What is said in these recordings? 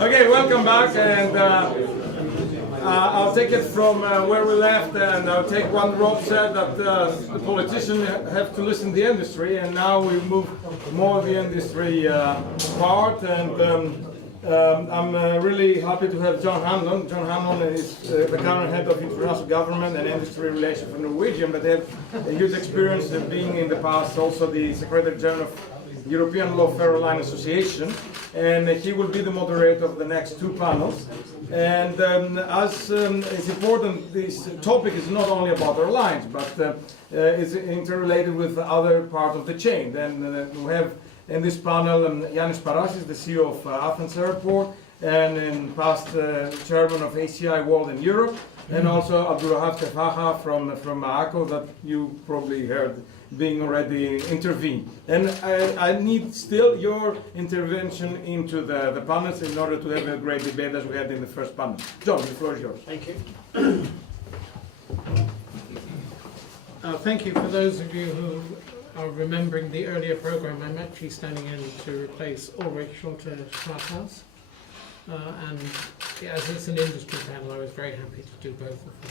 Okay, welcome back, and I'll take it from where we left, and I'll take one Rob said that the politicians have to listen to the industry, and now we move more of the industry part, and I'm really happy to have John Hanlon. John Hanlon is the current head of international government and industry relations for Norwegian, but they have a huge experience of being in the past also the Secretary General of European Law Fair Line Association, and he will be the moderator of the next two panels. And as it's important, this topic is not only about airlines, but it's interrelated with other parts of the chain. Then we have in this panel Yiannis, the CEO of Athens Airport, and in past chairman of AACO World in Europe, and also Abdul Teffaha from AACO that you probably heard being already intervened. And I need still your intervention into the panels in order to have a great debate as we had in the first panel. John, the floor is yours. Thank you. Thank you for those of you who are remembering the earlier program. I'm actually standing in to replace Ulrich Schulte-Schwarthaus. And as it's an industry panel, I was very happy to do both of them.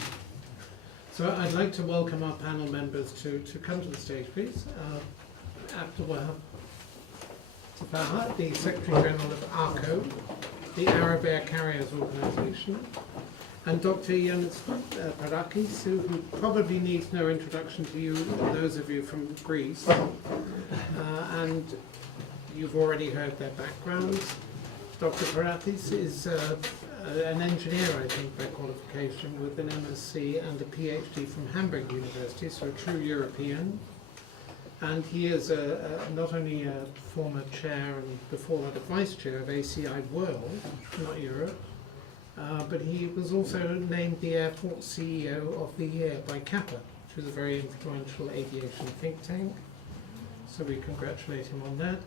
So I'd like to welcome our panel members to come to the stage, please. Abdul Wahab, Teffaha, the Secretary General of AACO, the Arab Air Carriers Organization, and Dr. Yiannis Paraschis, who probably needs no introduction to you, those of you from Greece. And you've already heard their backgrounds. Dr. Paraschis is an engineer, I think, by qualification, with an MSc and a PhD from Hamburg University, so a true European. And he is not only a former chair and before that a vice chair of ACI World, not Europe, but he was also named the airport CEO of the year by CAPA, which is a very influential aviation think tank. So we congratulate him on that.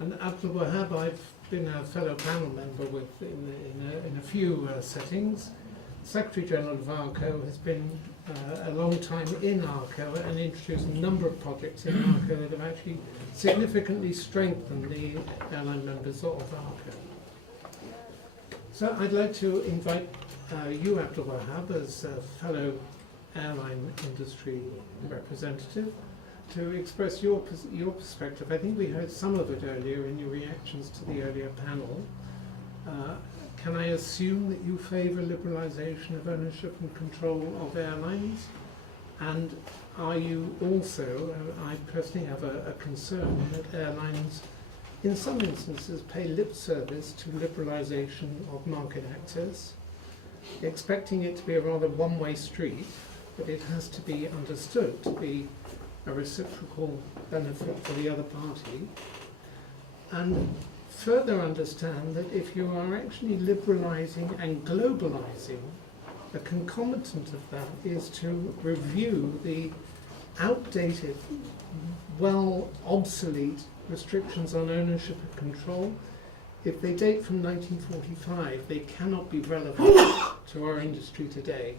And Abdul Wahab, I've been a fellow panel member with in a few settings. Secretary General of AACO has been a long time in AACO and introduced a number of projects in AACO that have actually significantly strengthened the airline members of AACO. So I'd like to invite you, Abdul Wahab, as a fellow airline industry representative, to express your perspective. I think we heard some of it earlier in your reactions to the earlier panel. Can I assume that you favour liberalisation of ownership and control of airlines? And are you also, I personally have a concern that airlines in some instances pay lip service to liberalisation of market access, expecting it to be a rather one-way street, but it has to be understood to be a reciprocal benefit for the other party, and further understand that if you are actually liberalising and globalising, a concomitant of that is to review the outdated, obsolete restrictions on ownership and control. If they date from 1945, they cannot be relevant to our industry today.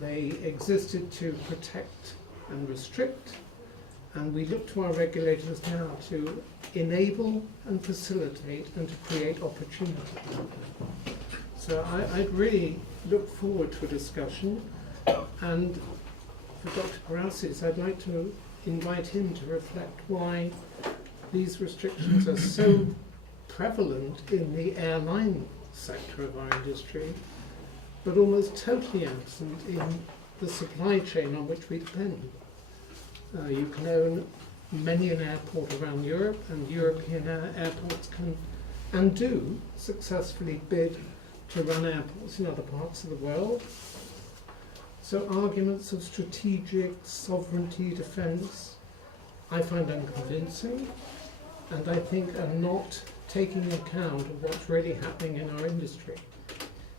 They existed to protect and restrict, and we look to our regulators now to enable and facilitate and to create opportunity. So I'd really look forward to a discussion, and for Dr. Paraschis, I'd like to invite him to reflect why these restrictions are so prevalent in the airline sector of our industry, but almost totally absent in the supply chain on which we depend. You can own many an airport around Europe, and European airports can and do successfully bid to run airports in other parts of the world. So arguments of strategic sovereignty defence, I find unconvincing, and I think are not taking account of what's really happening in our industry.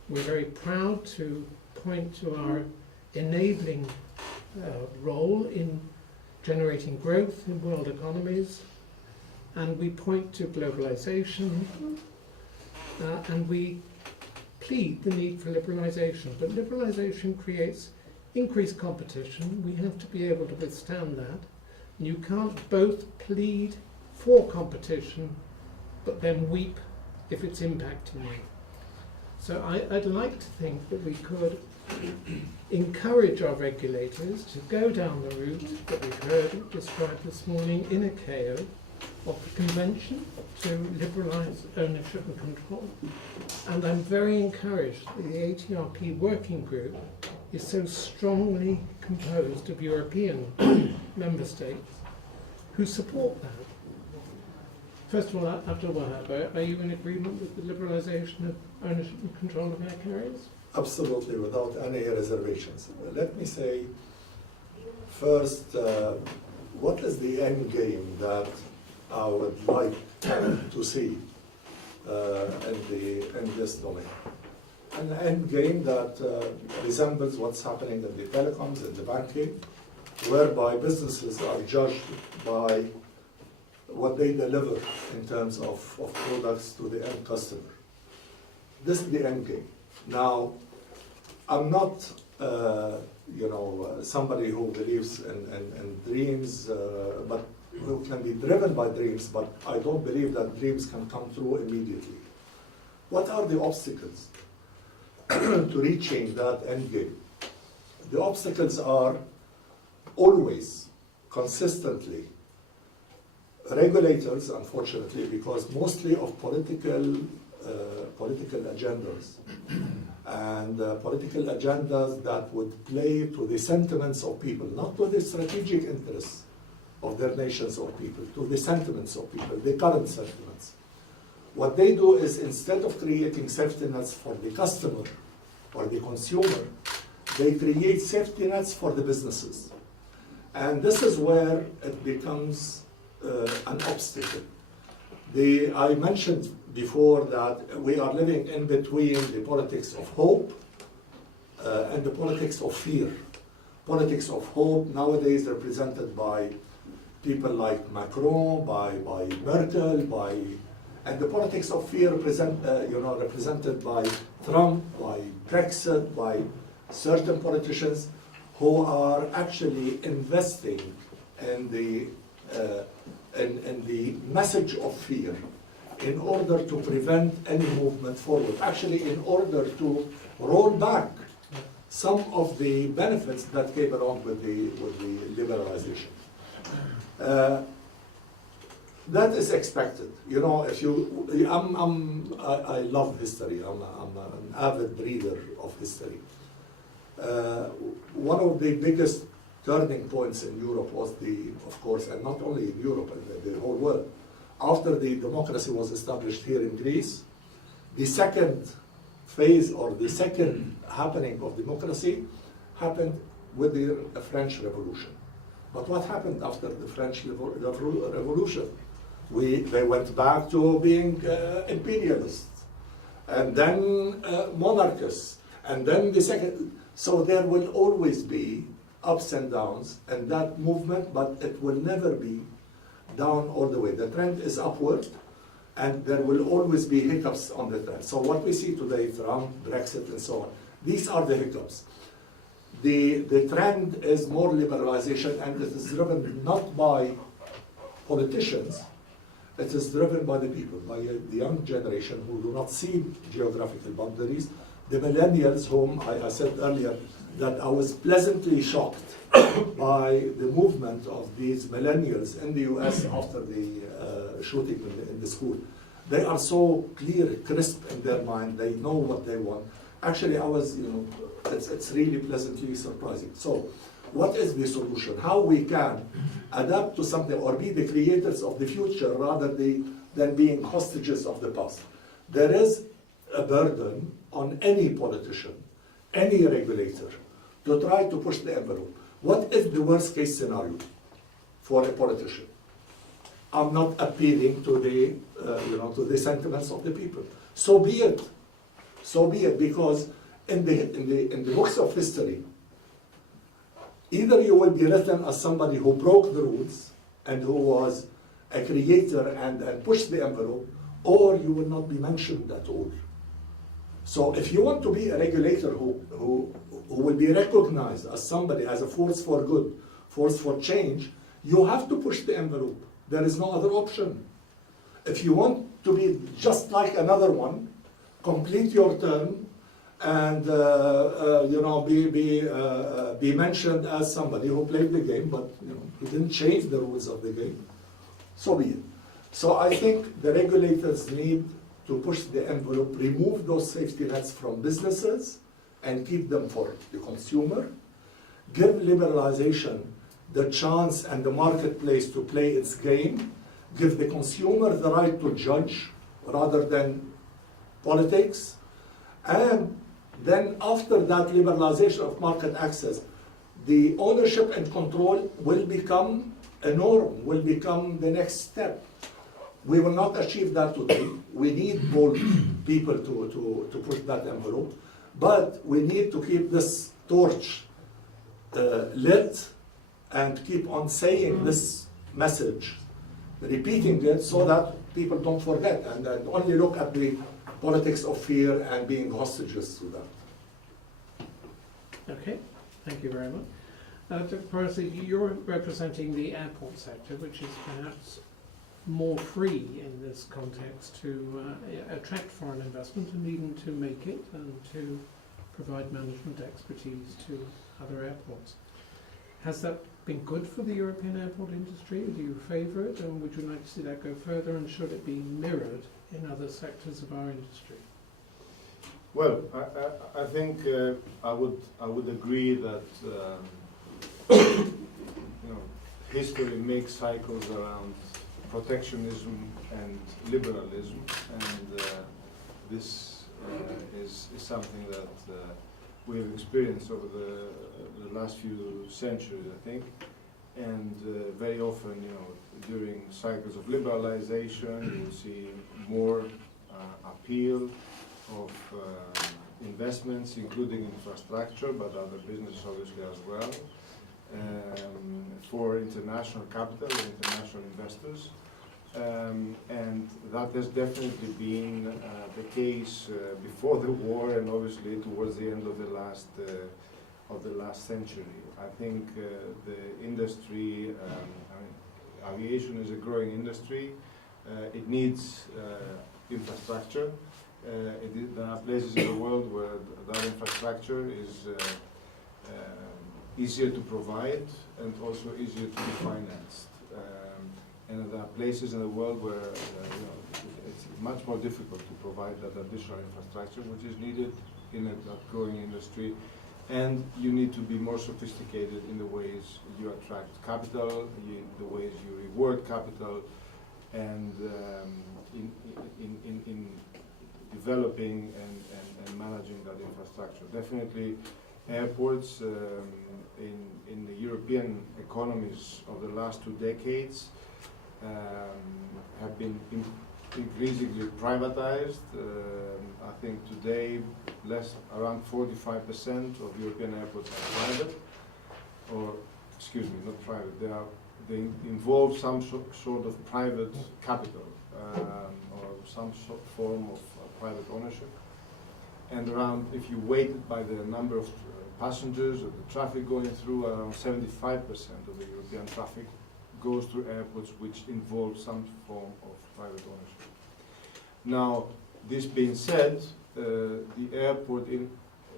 We're very proud to point to our enabling role in generating growth in world economies, and we point to globalization, and we plead the need for liberalization. But liberalization creates increased competition. We have to be able to withstand that. You can't both plead for competition but then weep if it's impacting me. So I'd like to think that we could encourage our regulators to go down the route that we've heard described this morning in AACO of the Convention to liberalise ownership and control. And I'm very encouraged that the ATRP working group is so strongly composed of European member states who support that. First of all, Abdul Wahab, are you in agreement with the liberalisation of ownership and control of air carriers? Absolutely, without any reservations. Let me say first, what is the end game that I would like to see in this domain? An end game that resembles what's happening in the telecoms and the banking, whereby businesses are judged by what they deliver in terms of products to the end customer. This is the end game. Now, I'm not, somebody who believes in dreams, but who can be driven by dreams, but I don't believe that dreams can come true immediately. What are the obstacles to reaching that end game? The obstacles are always, consistently, regulators, unfortunately, because mostly of political agendas, and political agendas that would play to the sentiments of people, not to the strategic interests of their nations or people, to the sentiments of people, the current sentiments. What they do is, instead of creating safety nets for the customer or the consumer, they create safety nets for the businesses. And this is where it becomes an obstacle. I mentioned before that we are living in between the politics of hope and the politics of fear. Politics of hope nowadays represented by people like Macron, by Merkel, and the politics of fear represented by Trump, by Brexit, by certain politicians who are actually investing in the message of fear in order to prevent any movement forward, actually in order to roll back some of the benefits that came along with the liberalization. That is expected. You know, if you, I love history. I'm an avid reader of history. One of the biggest turning points in Europe was of course, and not only in Europe, the whole world. After the democracy was established here in Greece, the second phase or the second happening of democracy happened with the French Revolution. But what happened after the French Revolution? They went back to being imperialists, and then monarchists, and then the second. So there will always be ups and downs in that movement, but it will never be down all the way. The trend is upward, and there will always be hiccups on the trend. So what we see today, Trump, Brexit, and so on, these are the hiccups. The trend is more liberalization, and it is driven not by politicians, it is driven by the people, by the young generation who do not see geographical boundaries, the millennials whom I said earlier that I was pleasantly shocked by the movement of these millennials in the US after the shooting in the school. They are so clear, crisp in their mind, they know what they want. Actually, I was, it's really pleasantly surprising. So, what is the solution? How we can adapt to something or be the creators of the future rather than being hostages of the past? There is a burden on any politician, any regulator, to try to push the envelope. What is the worst case scenario for a politician? I'm not appealing to the sentiments of the people. So be it. So be it, because in the books of history, either you will be written as somebody who broke the rules and who was a creator and pushed the envelope, or you will not be mentioned at all. So if you want to be a regulator who will be recognized as somebody, as a force for good, force for change, you have to push the envelope. There is no other option. If you want to be just like another one, complete your term and be mentioned as somebody who played the game, but he didn't change the rules of the game. So be it. So I think the regulators need to push the envelope, remove those safety nets from businesses and keep them for the consumer. Give liberalization the chance and the marketplace to play its game. Give the consumer the right to judge rather than politics. And then after that liberalization of market access, the ownership and control will become a norm, will become the next step. We will not achieve that today. We need bold people to push that envelope. But we need to keep this torch lit and keep on saying this message, repeating it so that people don't forget and only look at the politics of fear and being hostages to that. Okay, thank you very much. Dr. Paraschis, you're representing the airport sector, which is perhaps more free in this context to attract foreign investment and even to make it and to provide management expertise to other airports. Has that been good for the European airport industry? Do you favour it, and would you like to see that go further, and should it be mirrored in other sectors of our industry? Well, I think I would agree that history makes cycles around protectionism and liberalism, and this is something that we've experienced over the last few centuries, I think. And very often, during cycles of liberalization, you see more appeal of investments, including infrastructure, but other businesses obviously as well, for international capital and international investors. And that has definitely been the case before the war, and obviously towards the end of the last century. I think the industry, aviation is a growing industry. It needs infrastructure. There are places in the world where that infrastructure is easier to provide and also easier to be financed. And there are places in the world where it's much more difficult to provide that additional infrastructure which is needed in a growing industry. And you need to be more sophisticated in the ways you attract capital, the ways you reward capital, and in developing and managing that infrastructure. Definitely, airports in the European economies of the last 2 decades have been increasingly privatized. I think today around 45% of European airports are private, or excuse me, not private. They involve some sort of private capital or some form of private ownership. And around, if you weight it by the number of passengers or the traffic going through, around 75% of the European traffic goes through airports which involve some form of private ownership. Now, this being said, the airport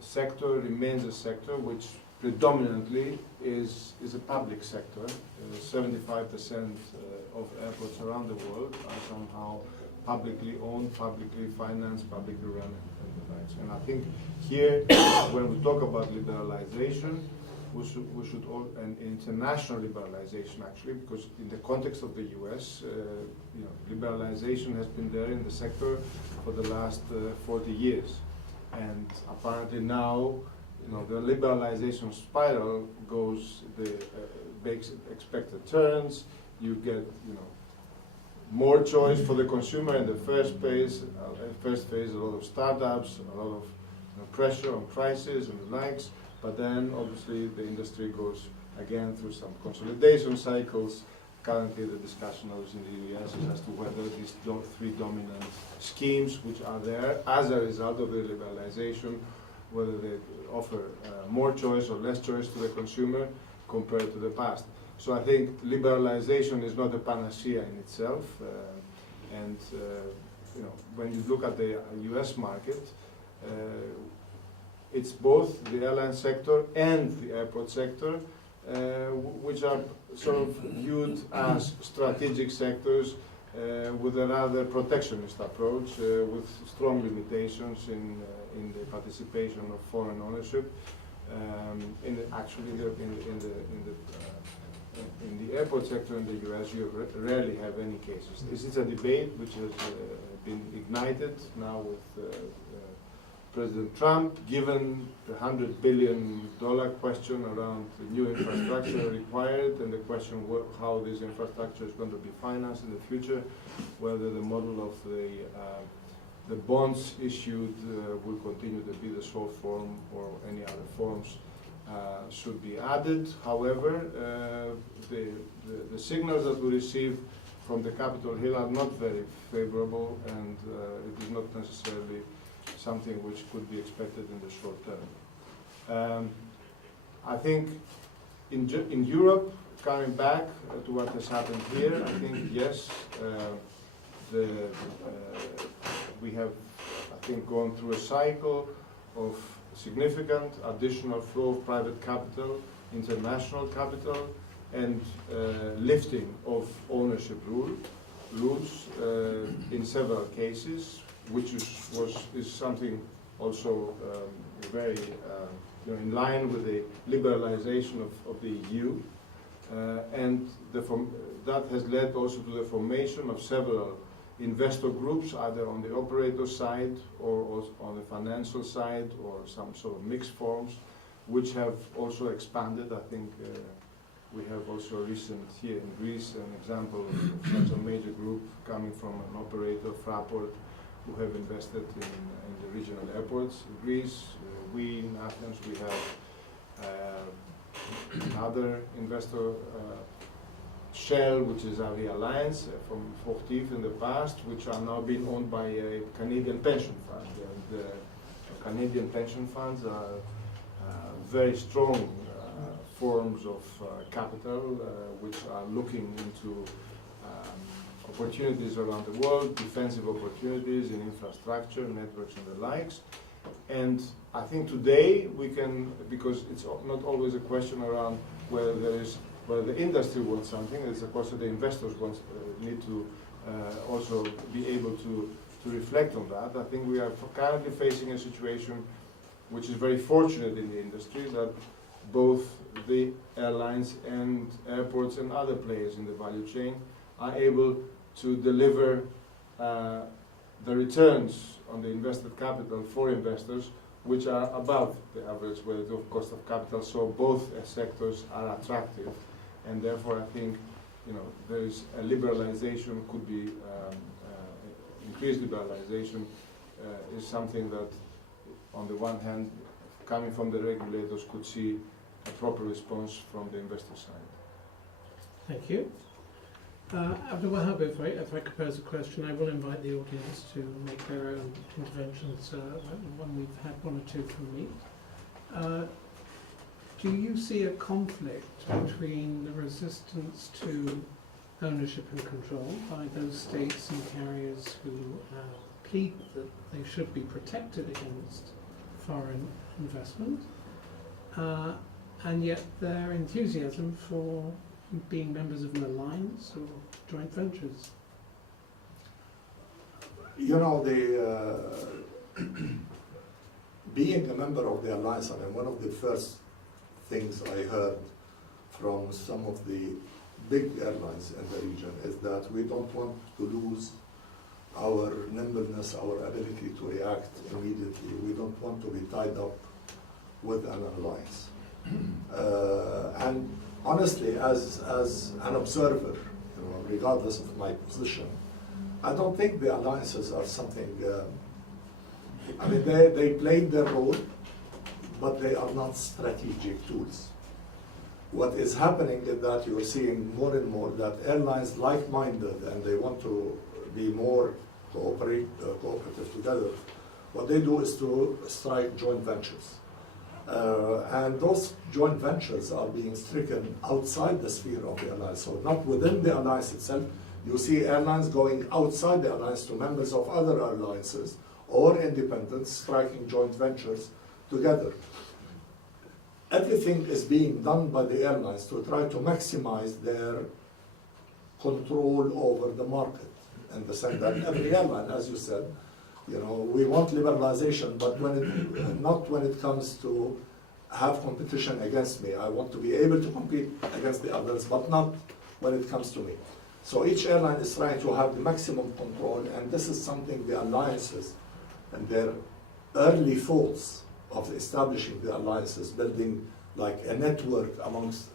sector remains a sector which predominantly is a public sector. 75% of airports around the world are somehow publicly owned, publicly financed, publicly run, and I think here, when we talk about liberalization, we should all, and international liberalization actually, because in the context of the US, liberalization has been there in the sector for the last 40 years, and apparently now, the liberalization spiral goes, makes expected turns. You get, more choice for the consumer in the first phase. A lot of startups, a lot of pressure on prices and the likes. But then, obviously, the industry goes again through some consolidation cycles. Currently, the discussion obviously in the US is as to whether these 3 dominant schemes, which are there as a result of the liberalization, whether they offer more choice or less choice to the consumer compared to the past. So I think liberalization is not a panacea in itself, And when you look at the U.S. market, it's both the airline sector and the airport sector, which are sort of viewed as strategic sectors with a rather protectionist approach, with strong limitations in the participation of foreign ownership. In the airport sector in the U.S., you rarely have any cases. This is a debate which has been ignited now with President Trump, given the $100 billion question around the new infrastructure required, and the question how this infrastructure is going to be financed in the future, whether the model of the bonds issued will continue to be the sole form or any other forms should be added. However, the signals that we receive from the Capitol Hill are not very favorable, and it is not necessarily something which could be expected in the short term. I think in Europe, coming back to what has happened here, I think yes, we have, I think, gone through a cycle of significant additional flow of private capital, international capital, and lifting of ownership rules in several cases, which is something also very in line with the liberalization of the EU, and that has led also to the formation of several investor groups, either on the operator side or on the financial side, or some sort of mixed forms, which have also expanded. I think we have also recent here in Greece an example of such a major group coming from an operator, Fraport, who have invested in the regional airports in Greece. We in Athens, we have another investor, Shell, which is Avia Alliance from Fortif in the past, which are now being owned by a Canadian pension fund. And Canadian pension funds are very strong forms of capital, which are looking into opportunities around the world, defensive opportunities in infrastructure, networks, and the likes. And I think today we can, because it's not always a question around whether the industry wants something, it's of course that the investors need to also be able to reflect on that. I think we are currently facing a situation which is very fortunate in the industry, that both the airlines and airports and other players in the value chain are able to deliver the returns on the invested capital for investors, which are above the average weighted of cost of capital. So both sectors are attractive, and therefore I think there is a liberalization, could be increased liberalization is something that, on the one hand, coming from the regulators, could see a proper response from the investor side. Thank you. Abdul Wahab, if I could pose a question, I will invite the audience to make their own interventions. We've had one or two from me. Do you see a conflict between the resistance to ownership and control by those states and carriers who plead that they should be protected against foreign investment, and yet their enthusiasm for being members of an alliance or joint ventures? Being a member of the alliance, I mean, one of the first things I heard from some of the big airlines in the region is that we don't want to lose our nimbleness, our ability to react immediately. We don't want to be tied up with an alliance. And honestly, as an observer, regardless of my position, I don't think the alliances are something. I mean, they played their role, but they are not strategic tools. What is happening is that you're seeing more and more that airlines like-minded and they want to be more cooperative together. What they do is to strike joint ventures. And those joint ventures are being stricken outside the sphere of the alliance, so not within the alliance itself, You see airlines going outside the alliance to members of other alliances or independents striking joint ventures together. Everything is being done by the airlines to try to maximize their control over the market. In the sense that every airline, as you said, you know, we want liberalization, but not when it comes to have competition against me. I want to be able to compete against the others, but not when it comes to me. So each airline is trying to have the maximum control, and this is something the alliances and their early thoughts of establishing the alliances, building like a network amongst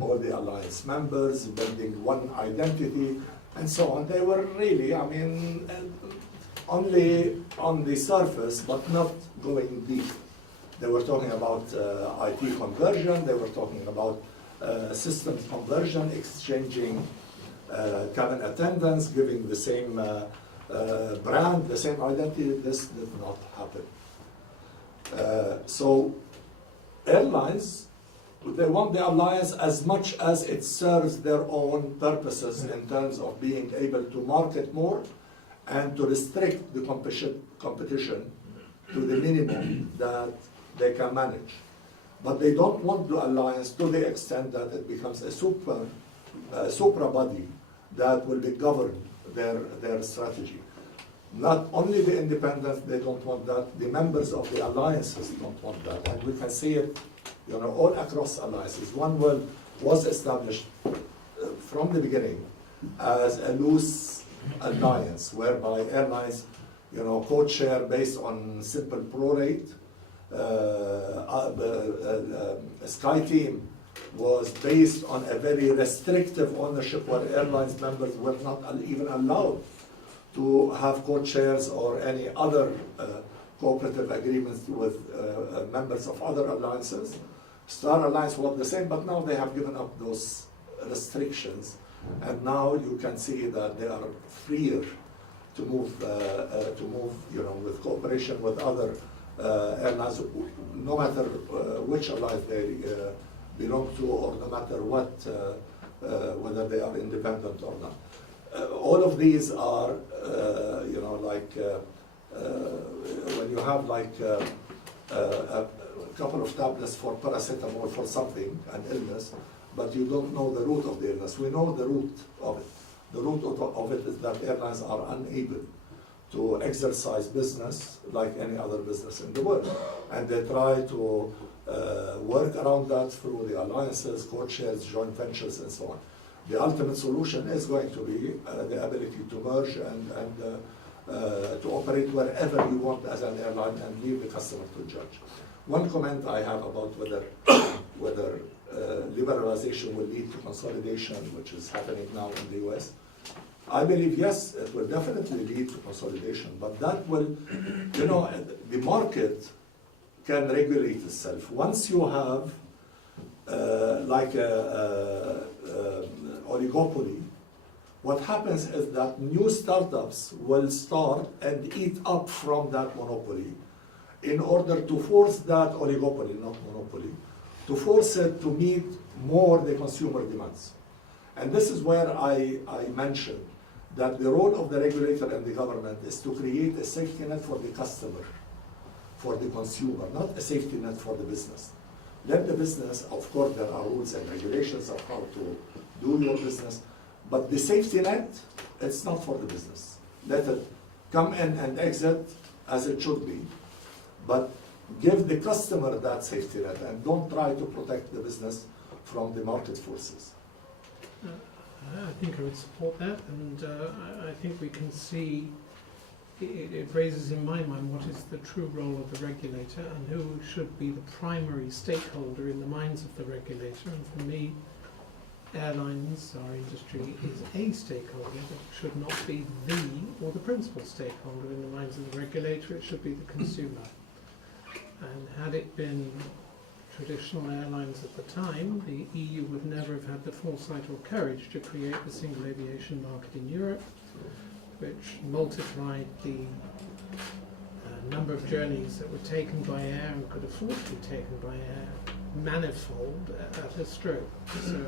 all the alliance members, building one identity, and so on. They were really, I mean, only on the surface, but not going deep. They were talking about IT conversion, they were talking about systems conversion, exchanging cabin attendants, giving the same brand, the same identity. This did not happen. So airlines, they want the alliance as much as it serves their own purposes in terms of being able to market more and to restrict the competition to the minimum that they can manage. But they don't want the alliance to the extent that it becomes a supra body that will be govern their strategy. Not only the independents, they don't want that, the members of the alliances don't want that. And we can see it, you know, all across alliances. One World was established from the beginning as a loose alliance, whereby airlines, you know, co-share based on simple prorate. SkyTeam was based on a very restrictive ownership where airlines members were not even allowed to have co-chairs or any other cooperative agreements with members of other alliances. Star Alliance was the same, but now they have given up those restrictions, and now you can see that they are freer to move, you know, with cooperation with other airlines, no matter which alliance they belong to, or no matter what, whether they are independent or not. All of these are, you know, like when you have like a couple of tablets for paracetamol for something, an illness, but you don't know the root of the illness. We know the root of it. The root of it is that airlines are unable to exercise business like any other business in the world. And they try to work around that through the alliances, code-shares, joint ventures, and so on. The ultimate solution is going to be the ability to merge and to operate wherever you want as an airline and leave the customer to judge. One comment I have about whether liberalization will lead to consolidation, which is happening now in the US. I believe, yes, it will definitely lead to consolidation, but that will, you know, the market can regulate itself. Once you have like a oligopoly, what happens is that new startups will start and eat up from that monopoly in order to force that oligopoly, not monopoly, to force it to meet more the consumer demands. And this is where I mentioned that the role of the regulator and the government is to create a safety net for the customer, for the consumer, not a safety net for the business. Let the business, of course, there are rules and regulations of how to do your business, but the safety net, it's not for the business. Let it come in and exit as it should be, but give the customer that safety net and don't try to protect the business from the market forces. I think I would support that, and I think we can see it raises in my mind what is the true role of the regulator and who should be the primary stakeholder in the minds of the regulator. And for me, airlines, our industry, is a stakeholder, but it should not be the or the principal stakeholder in the minds of the regulator. It should be the consumer. And had it been traditional airlines at the time, the EU would never have had the foresight or courage to create the single aviation market in Europe, which multiplied the number of journeys that were taken by air and could afford to be taken by air manifold at a stroke. So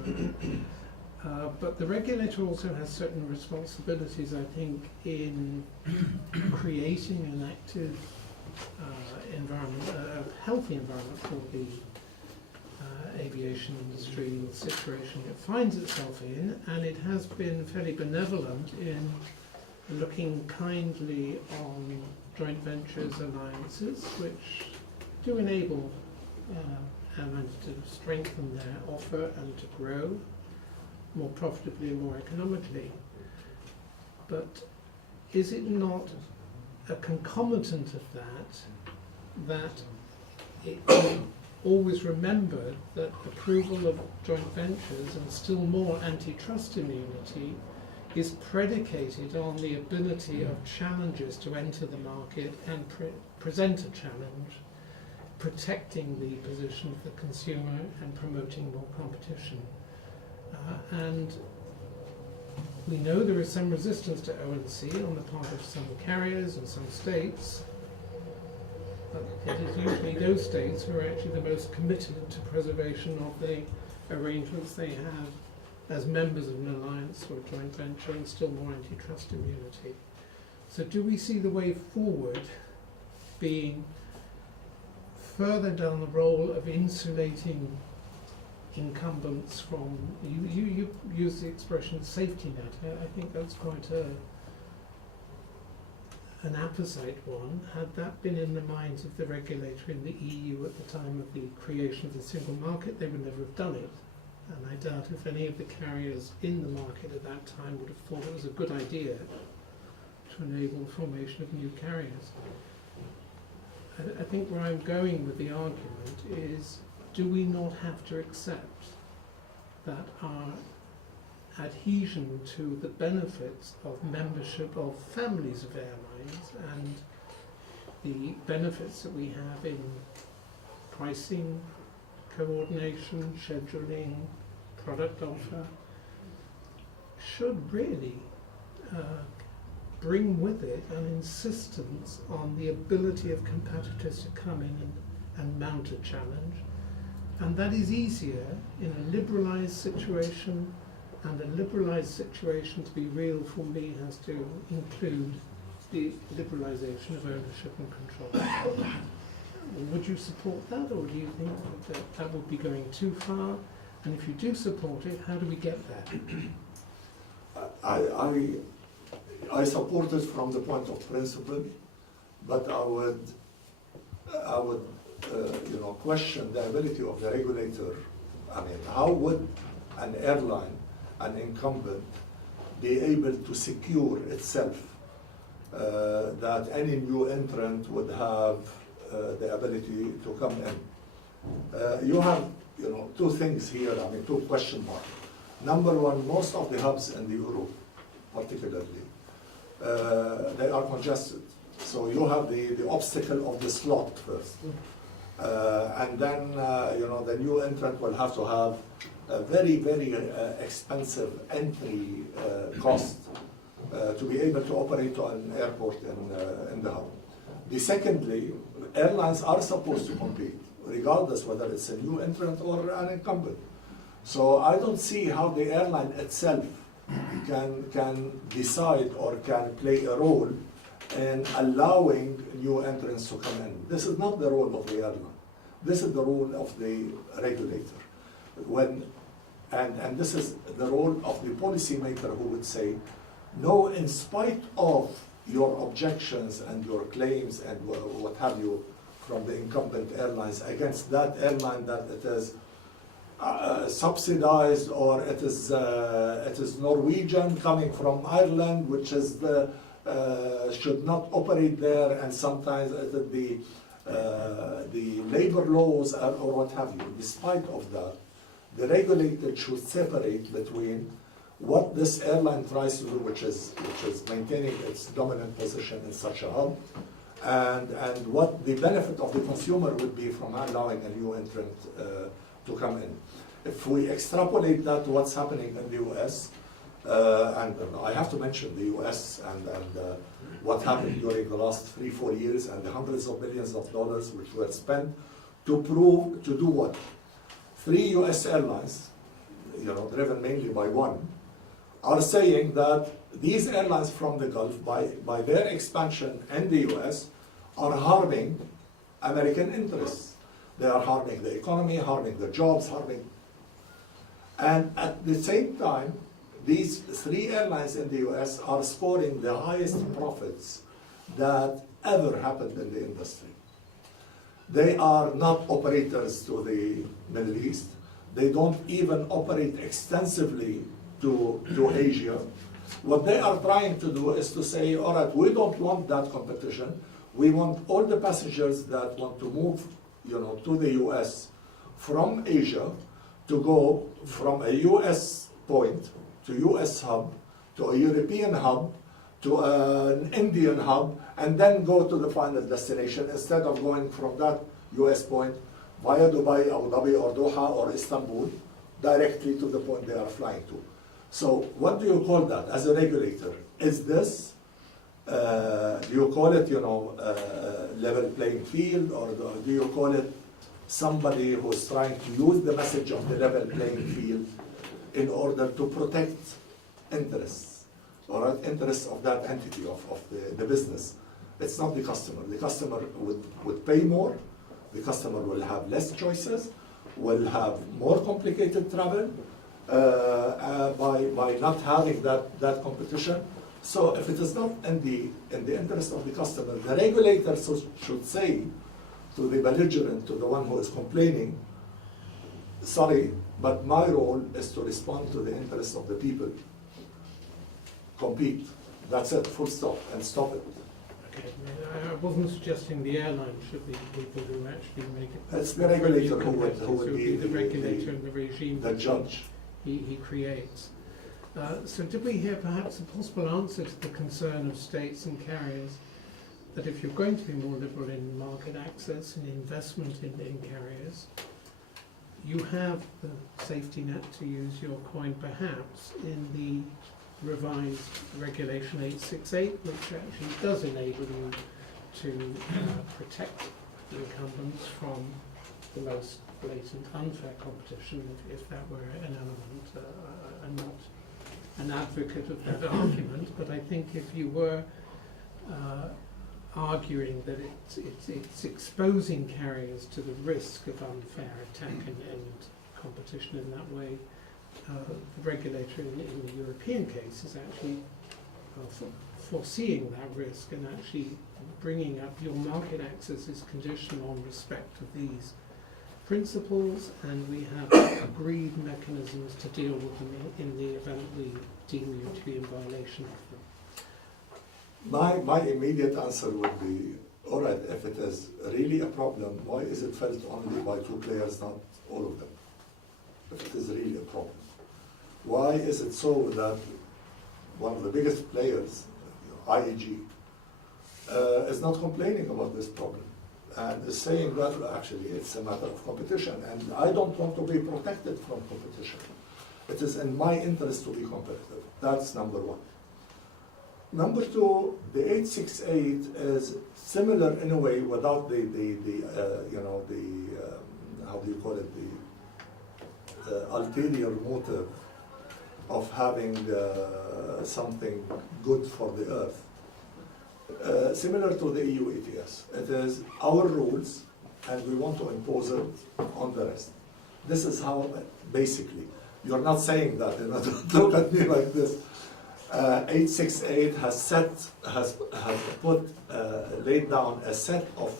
But the regulator also has certain responsibilities, I think, in creating an active environment, a healthy environment for the aviation industry situation it finds itself in, and it has been fairly benevolent in looking kindly on joint ventures alliances, which do enable airlines to strengthen their offer and to grow more profitably and more economically. But is it not a concomitant of that it always remembered that approval of joint ventures and still more antitrust immunity is predicated on the ability of challengers to enter the market and present a challenge, protecting the position of the consumer and promoting more competition. And we know there is some resistance to O&C on the part of some carriers and some states, but it is usually those states who are actually the most committed to preservation of the arrangements they have as members of an alliance or a joint venture, and still more antitrust immunity. So do we see the way forward being further down the role of insulating incumbents from, you use the expression safety net. I think that's quite an apposite one. Had that been in the minds of the regulator in the EU at the time of the creation of the single market, they would never have done it. And I doubt if any of the carriers in the market at that time would have thought it was a good idea to enable the formation of new carriers. I think where I'm going with the argument is, do we not have to accept that our adhesion to the benefits of membership of families of airlines and the benefits that we have in pricing, coordination, scheduling, product offer, should really bring with it an insistence on the ability of competitors to come in and mount a challenge. And that is easier in a liberalised situation, and a liberalised situation, to be real for me, has to include the liberalisation of ownership and control. Would you support that, or do you think that that would be going too far? And if you do support it, how do we get there? I support it from the point of principle, but I would question the ability of the regulator. I mean, how would an airline, an incumbent, be able to secure itself that any new entrant would have the ability to come in? You have, two things here. I mean, two question marks. Number one, most of the hubs in the Europe, particularly, they are congested. So you have the obstacle of the slot first. And then, the new entrant will have to have a very, very expensive entry cost to be able to operate on an airport in the hub. Secondly, airlines are supposed to compete, regardless whether it's a new entrant or an incumbent. So I don't see how the airline itself can decide or can play a role in allowing new entrants to come in. This is not the role of the airline. This is the role of the regulator. And this is the role of the policymaker, who would say, no, in spite of your objections and your claims and what have you from the incumbent airlines against that airline, that it is subsidized, or it is Norwegian coming from Ireland, which is should not operate there, and sometimes the labor laws or what have you. Despite of that, the regulator should separate between what this airline tries to do, which is maintaining its dominant position in such a hub, and what the benefit of the consumer would be from allowing a new entrant to come in. If we extrapolate that to what's happening in the US, and I have to mention the US and what happened during the last 3-4 years, and the hundreds of millions of dollars which were spent to do what? 3 US airlines driven mainly by one, are saying that these airlines from the Gulf, by their expansion in the US, are harming American interests. They are harming the economy, harming the jobs, and at the same time, these three airlines in the US are scoring the highest profits that ever happened in the industry. They are not operators to the Middle East. They don't even operate extensively to Asia. What they are trying to do is to say, all right, we don't want that competition. We want all the passengers that want to move, to the US from Asia to go from a US point to US hub to a European hub to an Indian hub, and then go to the final destination instead of going from that US point via Dubai, Abu Dhabi, or Doha, or Istanbul, directly to the point they are flying to. So what do you call that as a regulator? Is this, do you call it, level playing field, or do you call it somebody who's trying to use the message of the level playing field in order to protect interests, or interests of that entity, of the business? It's not the customer. The customer would pay more, the customer will have less choices, will have more complicated travel by not having that competition. So if it is not in the interest of the customer, the regulator should say to the belligerent, to the one who is complaining, sorry, but my role is to respond to the interests of the people. Compete. That's it, full stop, and stop it. Okay, I wasn't suggesting the airline should be the people who actually make it. It's the regulator who would be the regulator and the regime. The judge. He creates. So did we hear perhaps a possible answer to the concern of states and carriers that if you're going to be more liberal in market access and investment in carriers, you have the safety net, to use your coin perhaps, in the revised Regulation 868, which actually does enable you to protect the incumbents from the most blatant unfair competition, if that were an element. I'm not an advocate of that argument, but I think if you were arguing that it's exposing carriers to the risk of unfair attack and competition in that way, the regulator in the European case is actually foreseeing that risk and actually bringing up your market access is conditional on respect of these principles, and we have agreed mechanisms to deal with them in the event we deem you to be in violation of them. My immediate answer would be, all right, if it is really a problem, why is it felt only by two players, not all of them? If it is really a problem. Why is it so that one of the biggest players, IAG, is not complaining about this problem and is saying, well, actually, it's a matter of competition, and I don't want to be protected from competition. It is in my interest to be competitive. That's number one. Number two, the 868 is similar in a way without the how do you call it, the ulterior motive of having something good for the earth. Similar to the EU ETS. It is our rules and we want to impose it on the rest. This is how, basically, you're not saying that, don't look at me like this. 868 has laid down a set of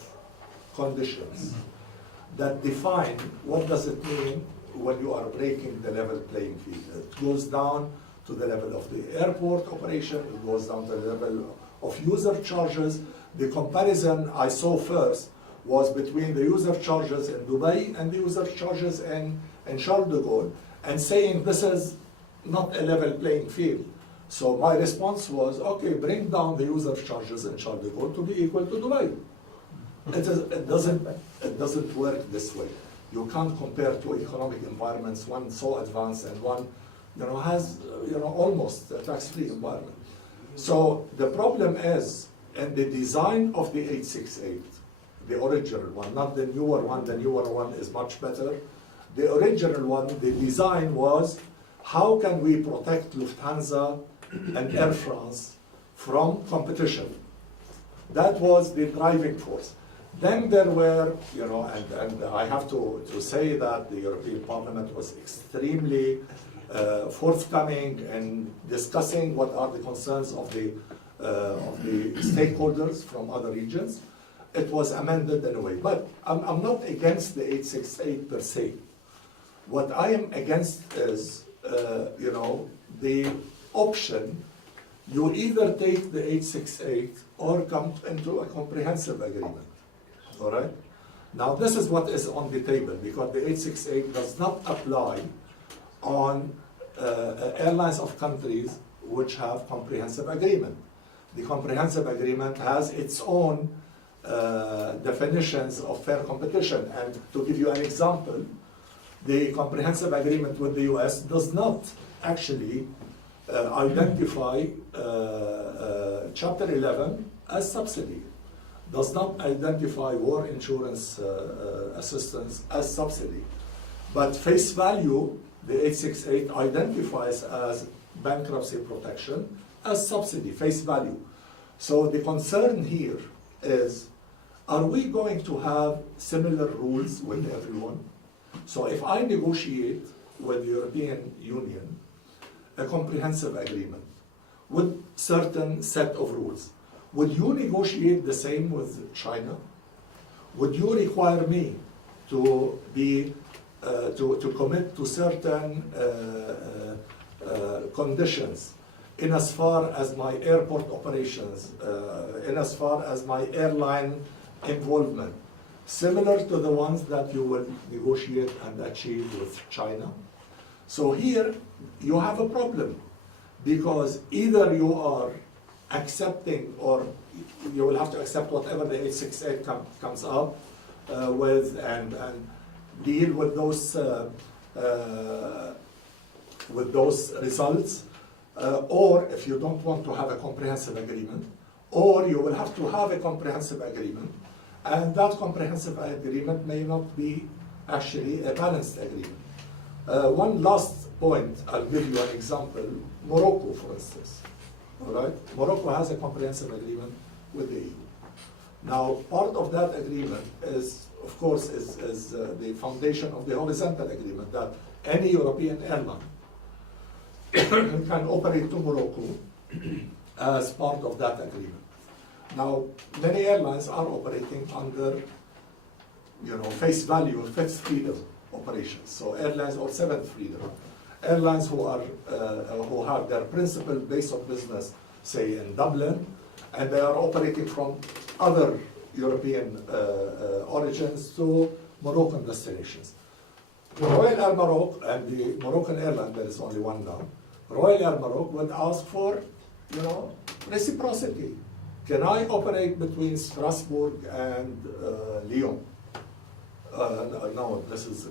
conditions that define what does it mean when you are breaking the level playing field. It goes down to the level of the airport operation, it goes down to the level of user charges. The comparison I saw first was between the user charges in Dubai and the user charges in Charles de Gaulle, and saying this is not a level playing field. So my response was, okay, bring down the user charges in Charles de Gaulle to be equal to Dubai. It doesn't work this way. You can't compare two economic environments, one so advanced and one has almost a tax-free environment. So the problem is in the design of the 868, the original one, not the newer one. The newer one is much better. The original one, the design was, how can we protect Lufthansa and Air France from competition? That was the driving force. Then there were, you know, and I have to say that the European Parliament was extremely forthcoming in discussing what are the concerns of the stakeholders from other regions. It was amended in a way. But I'm not against the 868 per se. What I am against is, you know, the option, you either take the 868 or come into a comprehensive agreement. All right? Now, this is what is on the table, because the 868 does not apply on airlines of countries which have comprehensive agreement. The comprehensive agreement has its own definitions of fair competition. And to give you an example, the comprehensive agreement with the US does not actually identify Chapter 11 as subsidy, does not identify war insurance assistance as subsidy. But face value, the 868 identifies as bankruptcy protection as subsidy, face value. So the concern here is, are we going to have similar rules with everyone? So if I negotiate with the European Union a comprehensive agreement with certain set of rules, would you negotiate the same with China? Would you require me to be to commit to certain conditions in as far as my airport operations, in as far as my airline involvement, similar to the ones that you will negotiate and achieve with China? So here you have a problem, because either you are accepting, or you will have to accept whatever the 868 comes up with, and deal with those results, or if you don't want to have a comprehensive agreement, or you will have to have a comprehensive agreement, and that comprehensive agreement may not be actually a balanced agreement. One last point, I'll give you an example. Morocco, for instance. All right? Morocco has a comprehensive agreement with the EU. Now, part of that agreement is, of course, is the foundation of the horizontal agreement, that any European airline can operate to Morocco as part of that agreement. Now, many airlines are operating under, you know, face value, fifth freedom operations. So airlines or seventh freedom. Airlines who have their principal base of business, say in Dublin, and they are operating from other European origins to Moroccan destinations. Royal Air Maroc and the Moroccan airline, there is only one now, Royal Air Maroc would ask for, you know, reciprocity. Can I operate between Strasbourg and Lyon? No, this is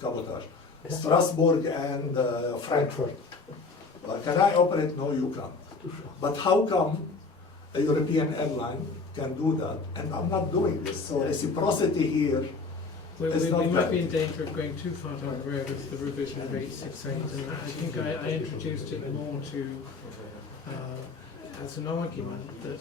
cabotage. Strasbourg and Frankfurt. Can I operate? No, you can't. But how come a European airline can do that, and I'm not doing this? So reciprocity here is not we might be in valid. danger of going too far down the road with the revision of 868, and I think I introduced it more to as an argument that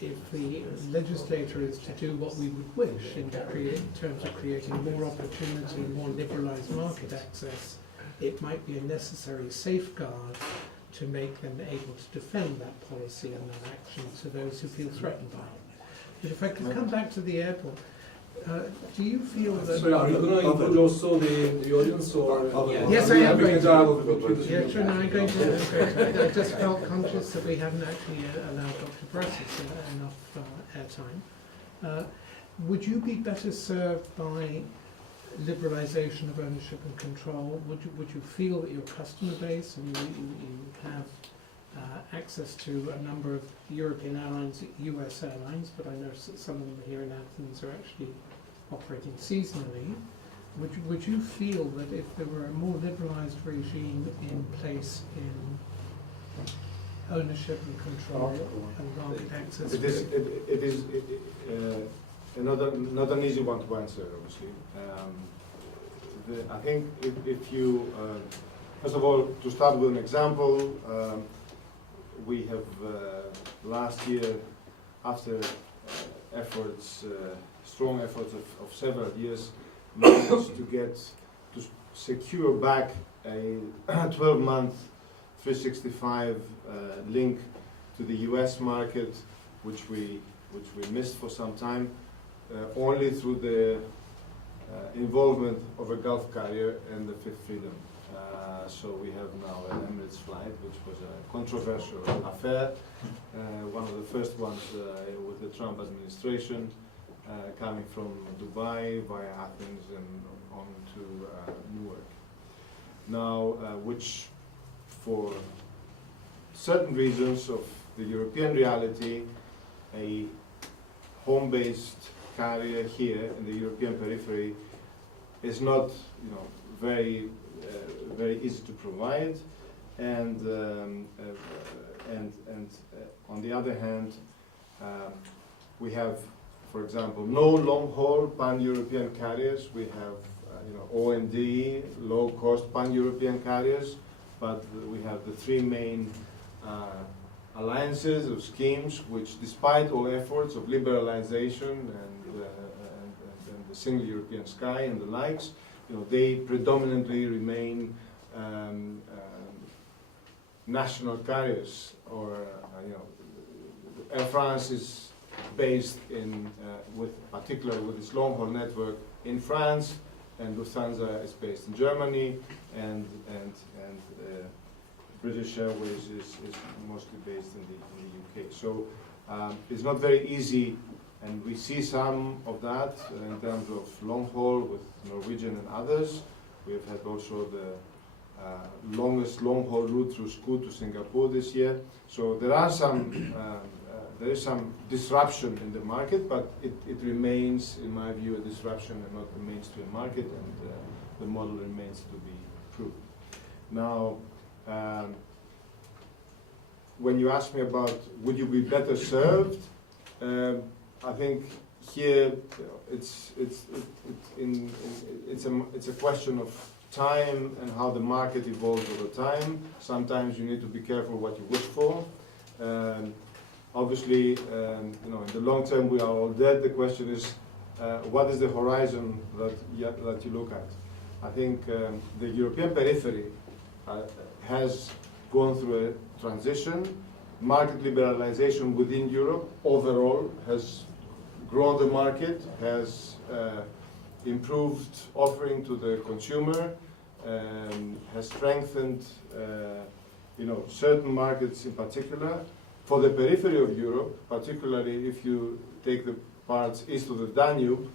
if the legislator is to do what we would wish in terms of creating more opportunity, more liberalised market access, it might be a necessary safeguard to make them able to defend that policy and that action to those who feel threatened by it. But if I could come back to the airport, do you feel that... So are you going to include also the audience, or...? Yes, I am going to. to. Yeah, sure, no, I'm going to. I just felt conscious that we haven't actually allowed Dr. Paraschis enough airtime. Would you be better served by liberalisation of ownership and control? Would you feel that your customer base, and you have access to a number of European airlines, US airlines, but I know some of them here in Athens are actually operating seasonally. Would you feel that if there were a more liberalised regime in place in ownership and control and market access? It is not an easy one to answer, obviously. I think if you, first of all, to start with an example, we have last year, after efforts, strong efforts of several years, managed to secure back a 12-month 365 link to the US market, which we missed for some time, only through the involvement of a Gulf carrier and the Fifth Freedom. So we have now an Emirates flight, which was a controversial affair, one of the first ones with the Trump administration, coming from Dubai via Athens and on to Newark. Now, which for certain reasons of the European reality, a home-based carrier here in the European periphery is not, very easy to provide, and on the other hand, we have, for example, no long-haul pan-European carriers. We have, O&D, low-cost pan-European carriers, but we have the three main alliances or schemes, which, despite all efforts of liberalization and the single European sky and the likes, they predominantly remain national carriers. Or Air France is based in, particularly with its long-haul network in France, and Lufthansa is based in Germany, and British Airways is mostly based in the UK. So it's not very easy, and we see some of that in terms of long haul with Norwegian and others. We have had also the longest long haul route through Scoot to Singapore this year. So there are some there is some disruption in the market, but it remains, in my view, a disruption and not the mainstream market, and the model remains to be proved. Now, when you ask me about would you be better served, I think here it's a question of time and how the market evolves over time. Sometimes you need to be careful what you wish for. Obviously, in the long term we are all dead. The question is, what is the horizon that you look at? I think the European periphery has gone through a transition. Market liberalization within Europe overall has grown the market, has improved offering to the consumer, has strengthened certain markets in particular. For the periphery of Europe, particularly if you take the parts east of the Danube,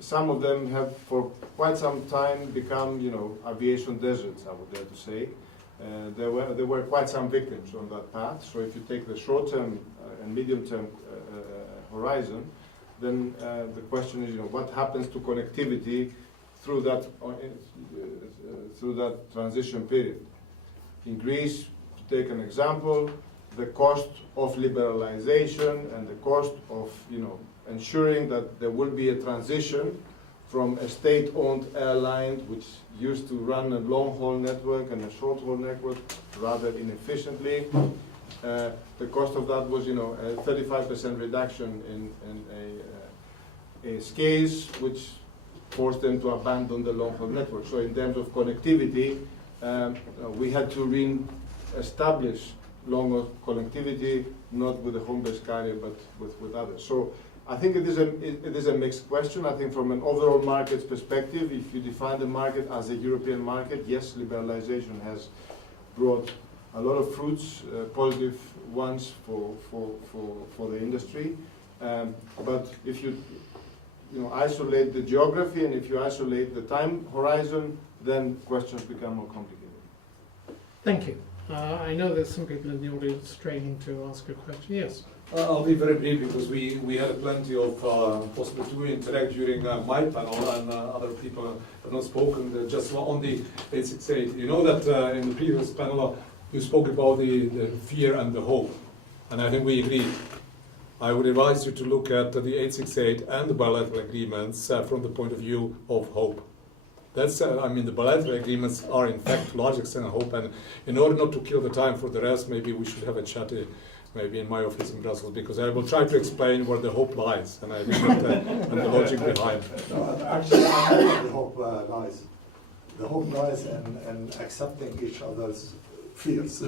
some of them have for quite some time become, aviation deserts, I would dare to say. There were quite some victims on that path. So if you take the short-term and medium-term horizon, then the question is, what happens to connectivity through that transition period? In Greece, to take an example, the cost of liberalization and the cost of ensuring that there will be a transition from a state-owned airline which used to run a long-haul network and a short-haul network rather inefficiently. The cost of that was a 35% reduction in a scale which forced them to abandon the long-haul network. So in terms of connectivity, we had to re-establish long-haul connectivity, not with a home-based carrier, but with others. So I think it is a mixed question. I think from an overall market perspective, if you define the market as a European market, yes, liberalization has brought a lot of fruits, positive ones for the industry. But if you isolate the geography and if you isolate the time horizon, then questions become more complicated. Thank you. I know there's some people in the audience straining to ask a question. Yes. I'll be very brief because we had plenty of possibility to interact during my panel, and other people have not spoken. Just on the 868, you know that in the previous panel you spoke about the fear and the hope, and I think we agree. I would advise you to look at the 868 and the bilateral agreements from the point of view of hope. That's, I mean, the bilateral agreements are in fact to large extent a hope, and in order not to kill the time for the rest, maybe we should have a chat maybe in my office in Brussels, because I will try to explain where the hope lies, and I think that, and the logic behind. No, actually, I know where the hope lies. The hope lies in accepting each other's fears.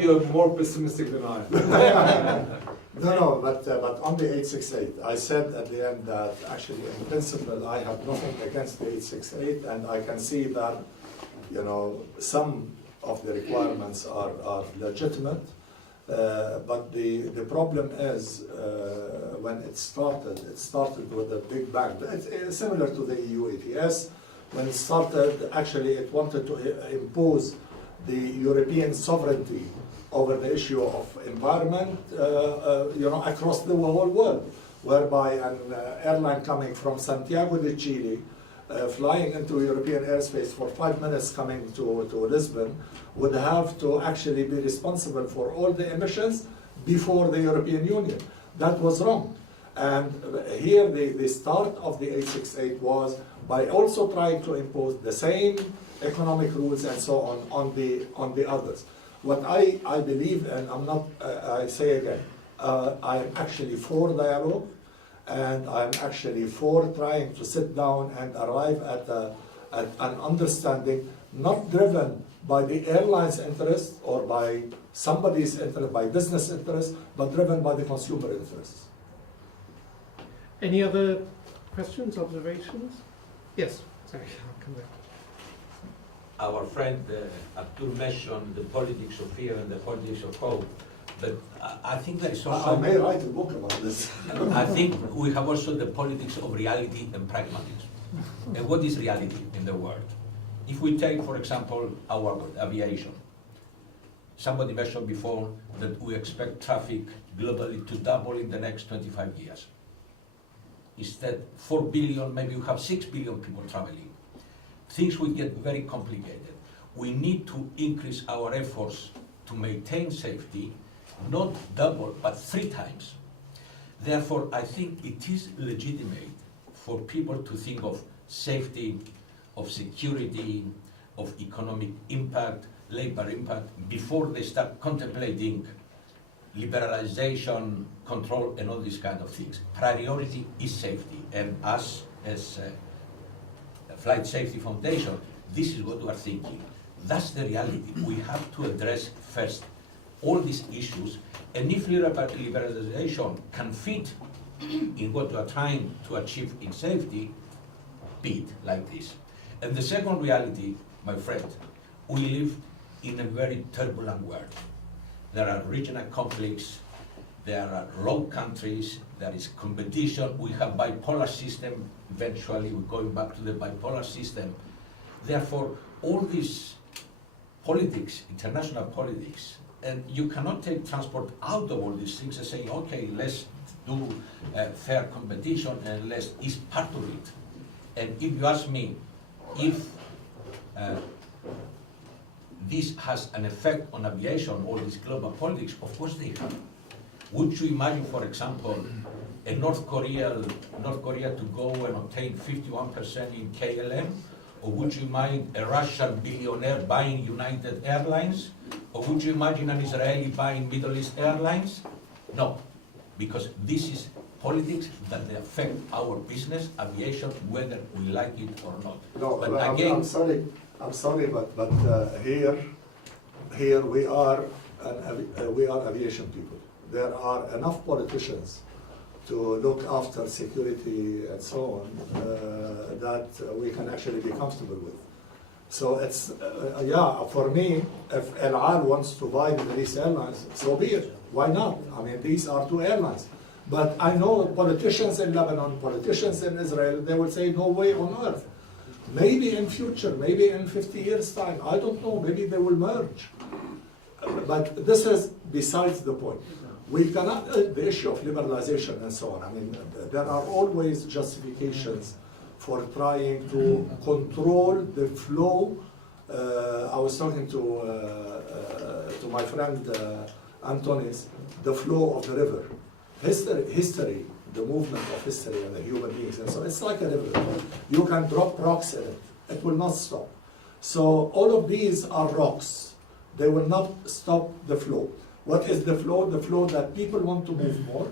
You're more pessimistic than I am. No, but on the 868, I said at the end that actually in principle I have nothing against the 868, and I can see that, you know, some of the requirements are legitimate, but the problem is when it started with a big bang. It's similar to the EU ETS. When it started, actually it wanted to impose the European sovereignty over the issue of environment, you know, across the whole world, whereby an airline coming from Santiago de Chile, flying into European airspace for 5 minutes coming to Lisbon, would have to actually be responsible for all the emissions before the European Union. That was wrong. And here the start of the 868 was by also trying to impose the same economic rules and so on the others. What I believe, and I'm not, I say again, I am actually for dialogue, and I'm actually for trying to sit down and arrive at an understanding, not driven by the airline's interest or by somebody's interest, by business interest, but driven by the consumer interests. Any other questions, observations? Yes, sorry, I'll come back. Our friend Abdul mentioned the politics of fear and the politics of hope, but I think there is also... I may write a book about this. I think we have also the politics of reality and pragmatism. And what is reality in the world? If we take, for example, our aviation, somebody mentioned before that we expect traffic globally to double in the next 25 years. Instead, 4 billion, maybe we have 6 billion people traveling. Things will get very complicated. We need to increase our efforts to maintain safety, not double, but 3 times. Therefore, I think it is legitimate for people to think of safety, of security, of economic impact, labor impact, before they start contemplating liberalization, control, and all these kind of things. Priority is safety, and us as Flight Safety Foundation, this is what we are thinking. That's the reality. We have to address first all these issues, and if liberalization can fit in what we are trying to achieve in safety, be it like this. And the second reality, my friend, we live in a very turbulent world. There are regional conflicts, there are rogue countries, there is competition, we have bipolar system, eventually we're going back to the bipolar system. Therefore, all these politics, international politics, and you cannot take transport out of all these things and say, okay, let's do fair competition and it's part of it. And if you ask me if this has an effect on aviation, all this global politics, of course they have. Would you imagine, for example, a North Korea to go and obtain 51% in KLM? Or would you imagine a Russian billionaire buying United Airlines? Or would you imagine an Israeli buying Middle East Airlines? No, because this is politics that they affect our business, aviation, whether we like it or not. No, but again, I'm sorry, but here we are aviation people. There are enough politicians to look after security and so on that we can actually be comfortable with. So it's, yeah, for me, if El Al wants to buy the Middle East Airlines, so be it. Why not? I mean, these are 2 airlines. But I know politicians in Lebanon, politicians in Israel, they will say, no way on earth. Maybe in future, maybe in 50 years' time, I don't know, maybe they will merge. But this is besides the point. We cannot, the issue of liberalization and so on, I mean, there are always justifications for trying to control the flow. I was talking to my friend Antonis, the flow of the river. History the movement of history and the human beings. And so it's like a river. You can drop rocks in it. It will not stop. So all of these are rocks. They will not stop the flow. What is the flow? The flow that people want to move more.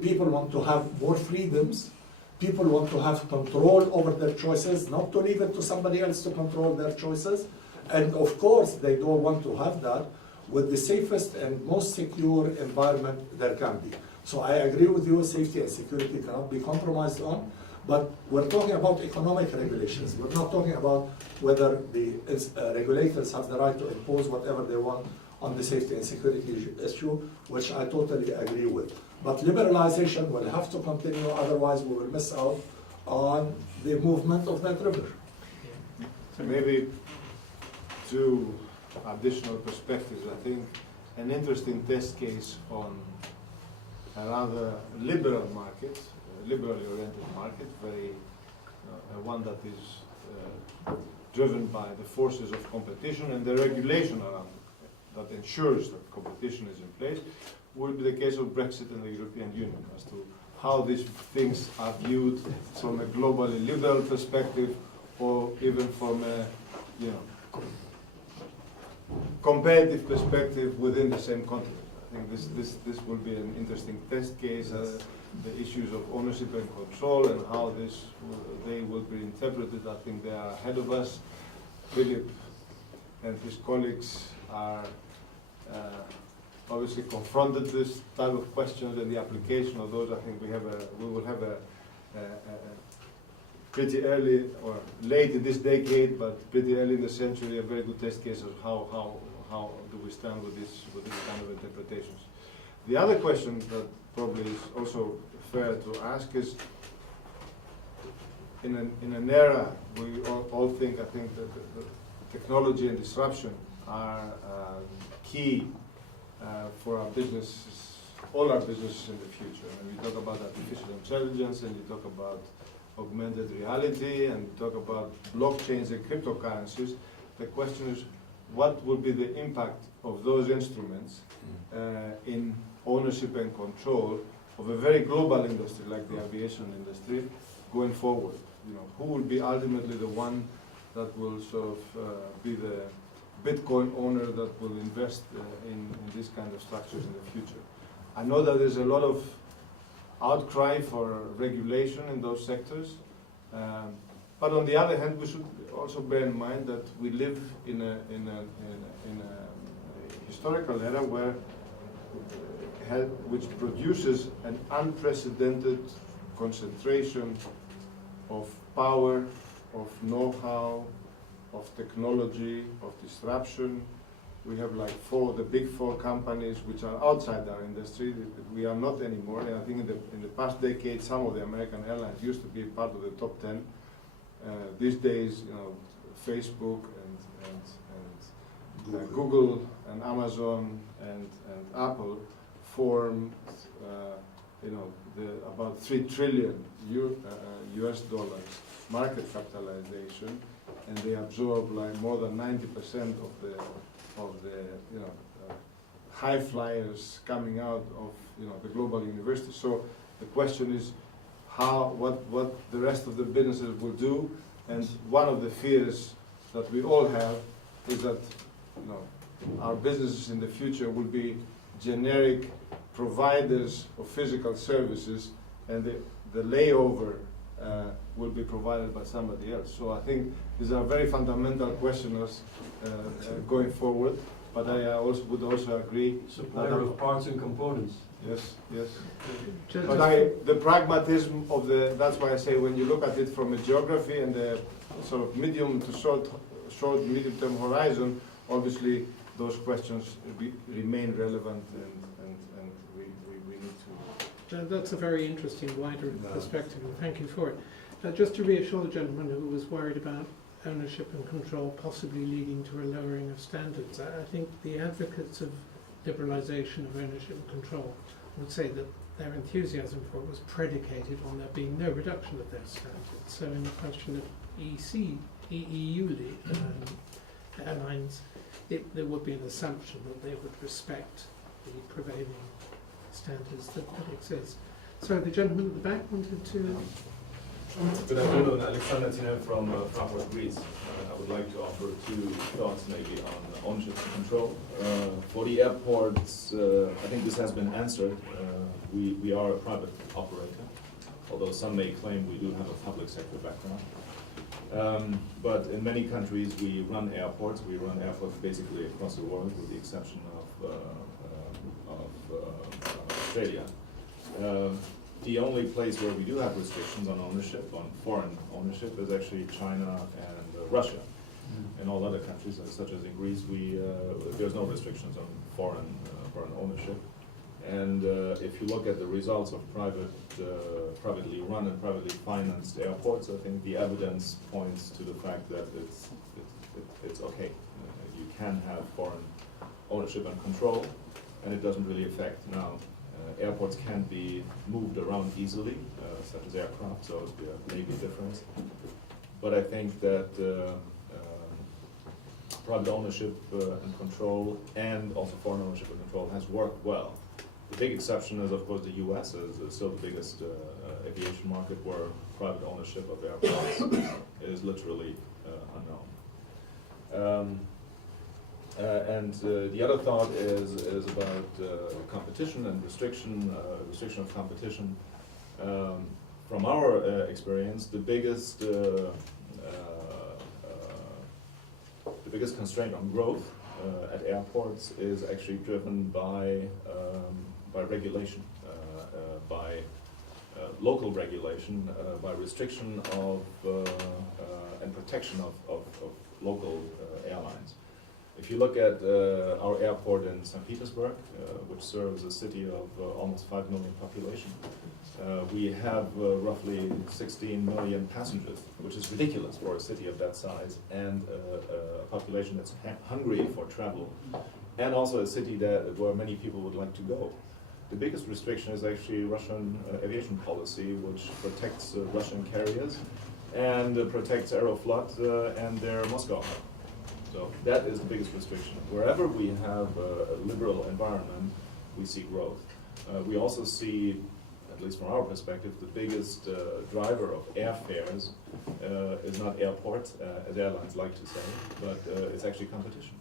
People want to have more freedoms. People want to have control over their choices, not to leave it to somebody else to control their choices. And of course, they don't want to have that with the safest and most secure environment there can be. So I agree with you, safety and security cannot be compromised on, but we're talking about economic regulations. We're not talking about whether the regulators have the right to impose whatever they want on the safety and security issue, which I totally agree with. But liberalization will have to continue, otherwise we will miss out on the movement of that river. So maybe two additional perspectives. I think an interesting test case on a rather liberal market, liberally oriented market, very one that is driven by the forces of competition and the regulation around it that ensures that competition is in place, will be the case of Brexit and the European Union, as to how these things are viewed from a globally liberal perspective, or even from a, you know, competitive perspective within the same continent. I think this will be an interesting test case. The issues of ownership and control and how they will be interpreted. I think they are ahead of us. Philip and his colleagues are obviously confronted this type of questions, and the application of those. I think we will have a pretty early or late in this decade, but pretty early in the century, a very good test case of how do we stand with this kind of interpretations. The other question that probably is also fair to ask is, in an era we all think, I think that the technology and disruption are key for our businesses, all our businesses in the future. And we talk about artificial intelligence, and you talk about augmented reality, and you talk about blockchains and cryptocurrencies. The question is, what will be the impact of those instruments in ownership and control of a very global industry like the aviation industry going forward? You know, who will be ultimately the one that will sort of be the Bitcoin owner that will invest in these kind of structures in the future? I know that there's a lot of outcry for regulation in those sectors, but on the other hand, we should also bear in mind that we live in a historical era which produces an unprecedented concentration of power, of know-how, of technology, of disruption. We have like the big four companies which are outside our industry. We are not anymore. And I think in the past decade, some of the American airlines used to be part of the top 10. These days, you know, Facebook and Google and Amazon and Apple form, you know, about 3 trillion US dollars market capitalization, and they absorb like more than 90% of the you know high flyers coming out of the global universities. So the question is what the rest of the businesses will do, and one of the fears that we all have is that our businesses in the future will be generic providers of physical services, and the layover will be provided by somebody else. So I think these are very fundamental questions going forward. But I would also agree. Supplier of parts and components. Yes, yes. But the pragmatism of that's why I say when you look at it from a geography and a sort of medium to short, medium-term horizon, obviously those questions remain relevant, and we need to. That's a very interesting wider perspective, and thank you for it. Just to reassure the gentleman who was worried about ownership and control possibly leading to a lowering of standards, I think the advocates of liberalisation of ownership and control would say that their enthusiasm for it was predicated on there being no reduction of their standards. So in the question of EU airlines, there would be an assumption that they would respect the prevailing standards that exist. So the gentleman at the back wanted to. Good afternoon, Alexander Tino from Frankfurt, Greece. I would like to offer two thoughts maybe on ownership and control. For the airports, I think this has been answered. We are a private operator, although some may claim we do have a public sector background. But in many countries we run airports. We run airports basically across the world with the exception of Australia. The only place where we do have restrictions on ownership, on foreign ownership, is actually China and Russia. In all other countries, such as in Greece, there's no restrictions on foreign ownership. And if you look at the results of privately run and privately financed airports, I think the evidence points to the fact that it's okay. You can have foreign ownership and control, and it doesn't really affect. Now, airports can be moved around easily, such as aircraft, so there may be a difference. But I think that private ownership and control, and also foreign ownership and control, has worked well. The big exception is, of course, the US is still the biggest aviation market where private ownership of airports is literally unknown. And the other thought is about competition and restriction of competition. From our experience, the biggest constraint on growth at airports is actually driven by regulation, by local regulation, by restriction of and protection of local airlines. If you look at our airport in St. Petersburg, which serves a city of almost 5 million population, we have roughly 16 million passengers, which is ridiculous for a city of that size, and a population that's hungry for travel, and also a city where many people would like to go. The biggest restriction is actually Russian aviation policy, which protects Russian carriers and protects Aeroflot and their Moscow hub. So that is the biggest restriction. Wherever we have a liberal environment, we see growth. We also see, at least from our perspective, the biggest driver of airfares is not airports, as airlines like to say, but it's actually competition.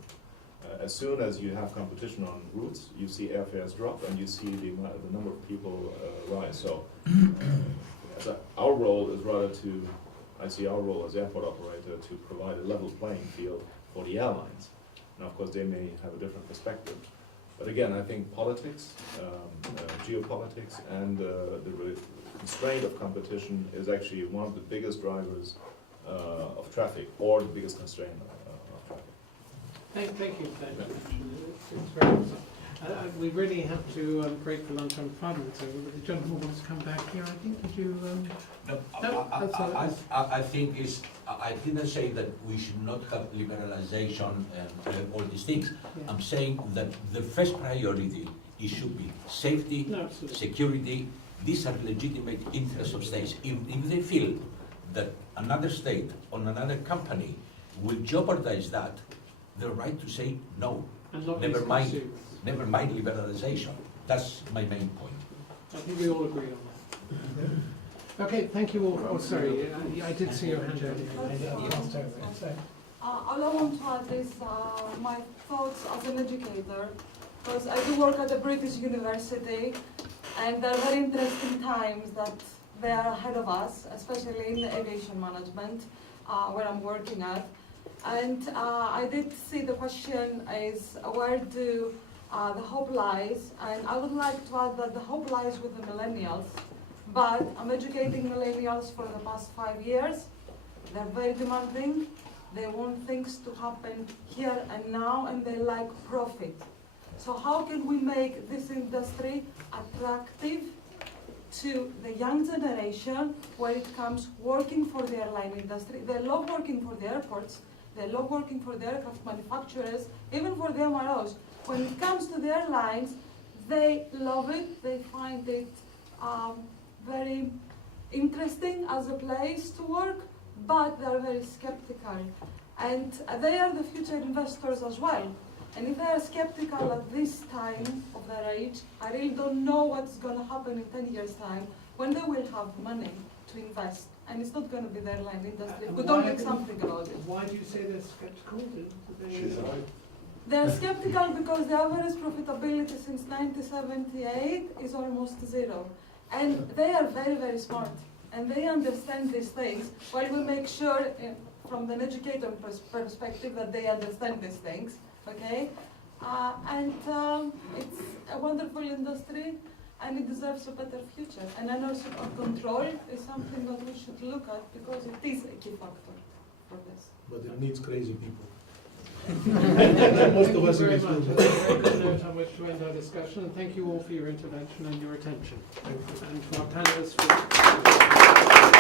As soon as you have competition on routes, you see airfares drop and you see the number of people rise. So our role is rather I see our role as airport operator to provide a level playing field for the airlines. And of course they may have a different perspective. But again, I think politics, geopolitics, and the constraint of competition is actually one of the biggest drivers of traffic, or the biggest constraint of traffic. Thank you for that. It's very interesting. We really have to break for lunch on Parliament, so the gentleman wants to come back here, I think. Did you? No, I think I didn't say that we should not have liberalization and all these things. Yeah. I'm saying that the first priority should be safety, No, absolutely. security. These are legitimate interests of states. If they feel that another state or another company will jeopardize that, the right to say no. And not Never least mind. consume. Never mind liberalization. That's my main point. I think we all agree on that. Okay, thank you all. Oh, sorry, I did see your hand earlier. I passed over it, so. All I want to add is my thoughts as an educator, because I do work at a British university, and there are very interesting times that they are ahead of us, especially in the aviation management, where I'm working at. And I did see the question is, where do the hope lies? And I would like to add that the hope lies with the millennials. But I'm educating millennials for the past 5 years. They're very demanding. They want things to happen here and now, and they like profit. So how can we make this industry attractive to the young generation where it comes working for the airline industry? They love working for the airports. They love working for the aircraft manufacturers, even for the MROs. When it comes to the airlines, they love it. They find it very interesting as a place to work, but they're very skeptical. And they are the future investors as well. And if they are skeptical at this time of their age, I really don't know what's going to happen in 10 years' time when they will have money to invest. And it's not going to be the airline industry. We don't make something about it. Why do you say they're skeptical? She's right. They're skeptical because the average profitability since 1978 is almost zero. And they are very, very smart. And they understand these things, while we make sure, from an educator perspective, that they understand these things, okay? It's a wonderful industry, and it deserves a better future. And ownership of control is something that we should look at, because it is a key factor for this. But it needs crazy people. Most of us very much. That's a very good note on which to end our discussion, and thank you all for your intervention and your attention. And to our panelists for